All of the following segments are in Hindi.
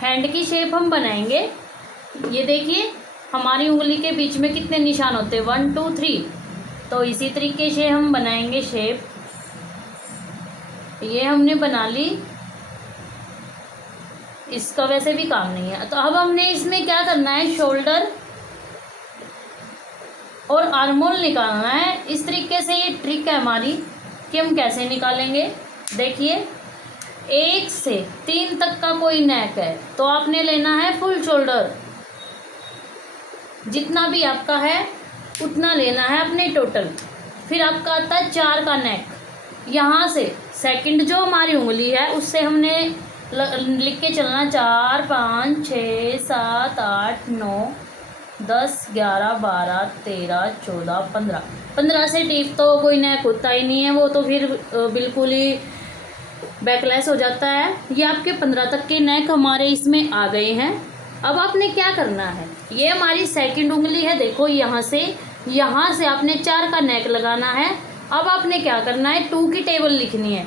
हैंड की शेप हम बनाएंगे। ये देखिए हमारी उंगली के बीच में कितने निशान होते हैं, 1 2 3। तो इसी तरीके से हम बनाएंगे शेप। ये हमने बना ली, इसका वैसे भी काम नहीं है। तो अब हमने इसमें क्या करना है, शोल्डर और आर्मोल निकालना है। इस तरीके से ये ट्रिक है हमारी कि हम कैसे निकालेंगे। देखिए 1 से 3 तक का कोई नेक है तो आपने लेना है फुल शोल्डर, जितना भी आपका है उतना लेना है अपने टोटल। फिर आपका आता है 4 का नेक, यहाँ से सेकंड जो हमारी उंगली है उससे हमने लिख के चलना 4 5 6 7 8 9 10 11 12 13 14 15। 15 से डीप तो कोई नेक होता ही नहीं है, वो तो फिर बिल्कुल ही बैकलेस हो जाता है। ये आपके 15 तक के नेक हमारे इसमें आ गए हैं। अब आपने क्या करना है, ये हमारी सेकंड उंगली है, देखो यहाँ से आपने 4 का नेक लगाना है। अब आपने क्या करना है, 2 की टेबल लिखनी है,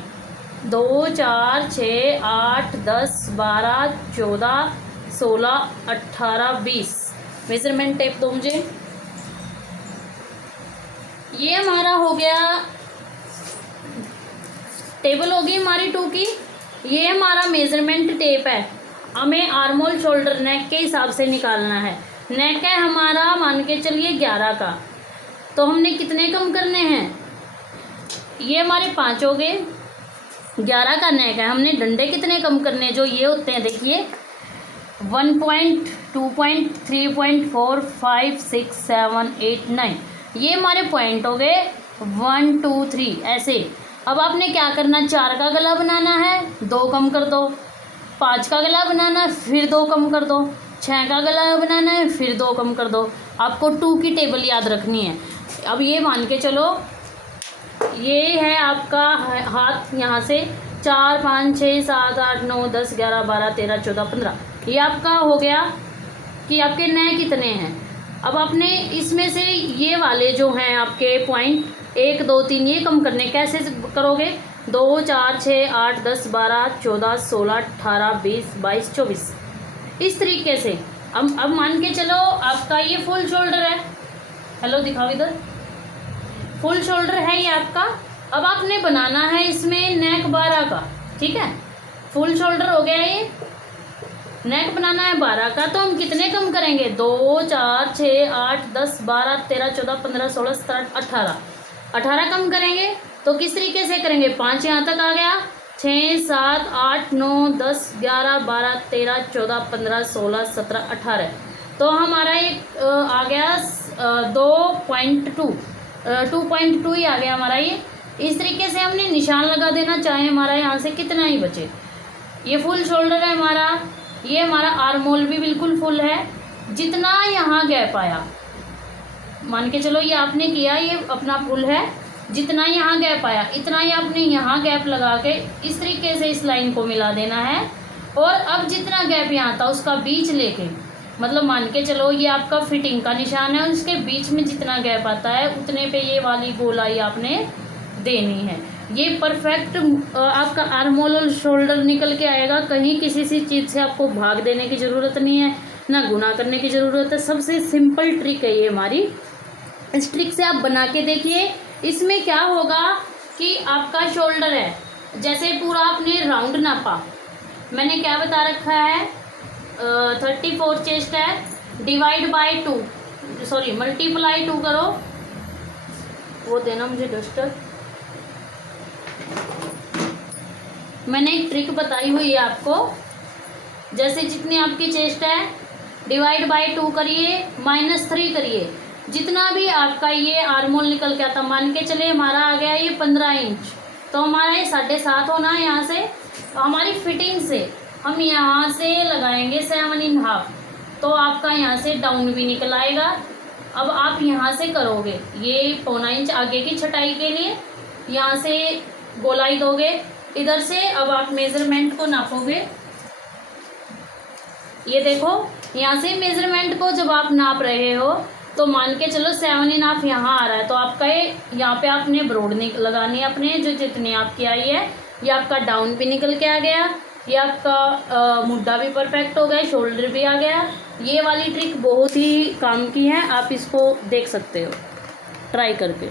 2 4 6 8 10 12 14 16 18 20। मेजरमेंट टेप दो मुझे। ये हमारा हो गया, टेबल होगी हमारी 2 की। ये हमारा मेजरमेंट टेप है, हमें आर्मोल शोल्डर नेक के हिसाब से निकालना है। नेक है हमारा मान के चलिए 11 का, तो हमने कितने कम करने हैं, ये हमारे 5 हो गए। 11 का नेक है, हमने डंडे कितने कम करने, जो ये होते हैं देखिए 1 पॉइंट 2 पॉइंट 3 पॉइंट 4 5 6 7 8 9, ये हमारे पॉइंट हो गए 1 2 3 ऐसे। अब आपने क्या करना, 4 का गला बनाना है, 2 कम कर दो। 5 का गला बनाना है, फिर 2 कम कर दो। 6 का गला बनाना है, फिर 2 कम कर दो। आपको 2 की टेबल याद रखनी है। अब ये मान के चलो, ये है आपका हाथ, यहाँ से 4 5 6 7 8 9 10 11 12 13 14 15, ये आपका हो गया कि आपके नेक कितने हैं। अब आपने इसमें से ये वाले जो हैं आपके पॉइंट 1 2 3 ये कम करने, कैसे करोगे, 2 4 6 8 10 12 14 16 18 20 22 24, इस तरीके से। अब मान के चलो आपका ये फुल शोल्डर है, हेलो दिखाओ इधर, फुल शोल्डर है ये आपका। अब आपने बनाना है इसमें नेक 12 का, ठीक है, फुल शोल्डर हो गया ये। नेक बनाना है 12 का, तो हम कितने कम करेंगे, 2 4 6 8 10 12 13 14 15 16 17 18, 18 कम करेंगे। तो किस तरीके से करेंगे, 5 यहाँ तक आ गया, 6 7 8 9 10 11 12 13 14 15 16 17 18, तो हमारा एक आ गया 2.2 2.2 ही आ गया हमारा ये। इस तरीके से हमने निशान लगा देना, चाहे हमारा यहाँ से कितना ही बचे। ये फुल शोल्डर है हमारा, ये हमारा आर्मोल भी बिल्कुल फुल है। जितना यहाँ गैप आया, मान के चलो ये आपने किया, ये अपना फुल है, जितना यहाँ गैप आया इतना ही आपने यहाँ गैप लगा के इस तरीके से इस लाइन को मिला देना है। और अब जितना गैप यहाँ था उसका बीच लेके, मतलब मान के चलो ये आपका फिटिंग का निशान है, उसके बीच में जितना गैप आता है उतने पे ये वाली गोलाई आपने देनी है। ये परफेक्ट आपका आर्मोल और शोल्डर निकल के आएगा। कहीं किसी सी चीज़ से आपको भाग देने की ज़रूरत नहीं है, ना गुना करने की ज़रूरत है। सबसे सिंपल ट्रिक है ये हमारी। इस ट्रिक से आप बना के देखिए। इसमें क्या होगा कि आपका शोल्डर है, जैसे पूरा आपने राउंड नापा, मैंने क्या बता रखा है, 34 चेस्ट है, डिवाइड बाय 2, सॉरी मल्टीप्लाई 2 करो, वो देना मुझे डस्टर। मैंने एक ट्रिक बताई हुई है आपको, जैसे जितनी आपकी चेस्ट है डिवाइड बाय 2 करिए, -3 करिए, जितना भी आपका ये आर्मोल निकल के आता, मान के चले हमारा आ गया ये 15 इंच, तो हमारा ये 7.5 होना है यहाँ से। तो हमारी फिटिंग से हम यहाँ से लगाएंगे 7.5, तो आपका यहाँ से डाउन भी निकल आएगा। अब आप यहाँ से करोगे ये 1.25 इंच आगे की छटाई के लिए, यहाँ से गोलाई दोगे इधर से। अब आप मेज़रमेंट को नापोगे, ये देखो यहाँ से मेज़रमेंट को जब आप नाप रहे हो तो मान के चलो 7.5 यहाँ आ रहा है, तो आपका ये यहाँ पे आपने ब्रोड लगानी है अपने, जो जितनी आपकी आई है ये आपका डाउन पे निकल के आ गया। ये आपका मुड्ढा भी परफेक्ट हो गया, शोल्डर भी आ गया। ये वाली ट्रिक बहुत ही काम की है, आप इसको देख सकते हो ट्राई करके।